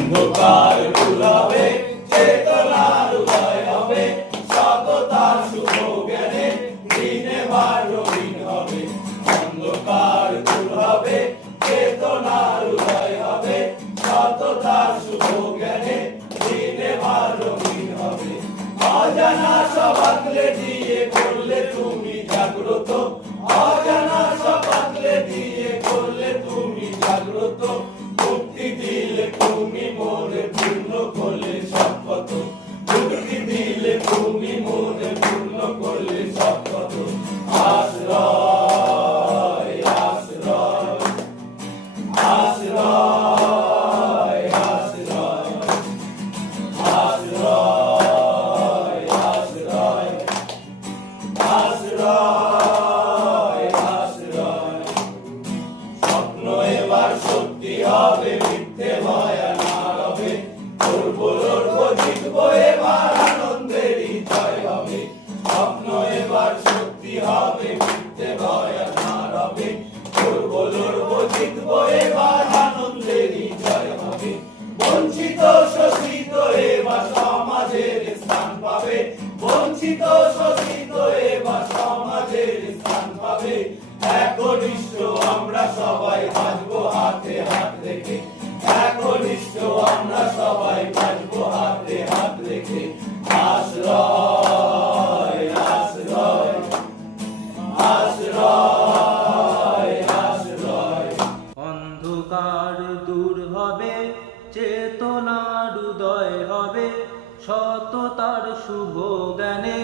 অন্ধকার দূর হবে, চেতনার উদয় হবে, সততার শুভ জ্ঞানে দিনে বার রঙিন হবে। অন্ধকার দূর হবে, চেতনার উদয় হবে, সততার শুভ জ্ঞানে দিনে বার রঙিন হবে। অজানা সব আগলে দিয়ে করলে তুমি জাগ্রত, অজানা সব আগলে দিয়ে করলে তুমি জাগ্রত। মুক্তি দিলে তুমি মোরে পূর্ণ করলে সব কত, মুক্তি দিলে তুমি মোরে পূর্ণ করলে সব কত। আশ্রয় আশ্রয় আশ্রয় আশ্রয় আশ্রয় আশ্রয় আশ্রয় আশ্রয়। স্বপ্ন এবার সত্যি হবে, মিথ্যে ভয় আর না রবে, করবো লড়বো জিতবো এবার আনন্দেরই জয় হবে। স্বপ্ন এবার সত্যি হবে, মিথ্যে ভয় আর না রবে, করবো লড়বো জিতবো এবার আনন্দেরই জয় হবে। বঞ্চিত শোষিত এবার সমাজের স্থান পাবে, বঞ্চিত শোষিত এবার সমাজের স্থান পাবে। একনিষ্ঠ আমরা সবাই বাঁচবো হাতে হাত রেখে, একনিষ্ঠ আমরা সবাই বাঁচবো হাতে হাত রেখে। আশ্রয় আশ্রয় আশ্রয় আশ্রয়। অন্ধকার দূর হবে, চেতনার উদয় হবে, সততার শুভ জ্ঞানে